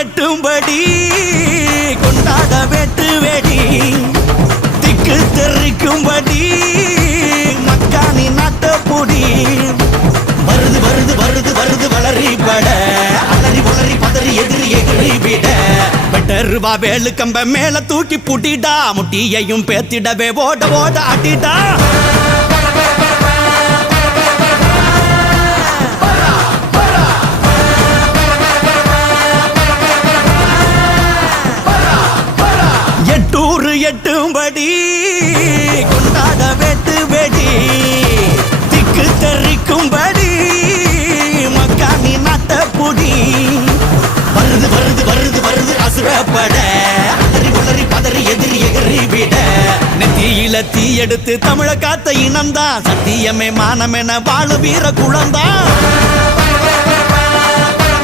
எட்டும்படி கொண்டாட வெட்டு வெடி திக்கு தெரிக்கும்படி மக்கானி நாட்ட பொடி வருது வருது வருது வருது வளரி பட அலறி வளரி பதறி எதிரி எதிரி விட பெட்டருவா வேலு கம்ப மேல தூக்கி புட்டிடா முட்டியையும் பேத்திடவே ஓட ஓட ஆட்டிடா எட்டூர் எட்டும்படி கொண்டாட வெட்டு வெடி திக்கு தெரிக்கும்படி மக்கானி நாட்ட பொடி வருது வருது வருது வருது அசுரப்பட அலறி உளறி பதறி எதிரி எகிரி விட நெத்தியில தீ எடுத்து தமிழ காத்த இனம்தான் சத்தியமே மானமென வாழு வீர குளம்தான்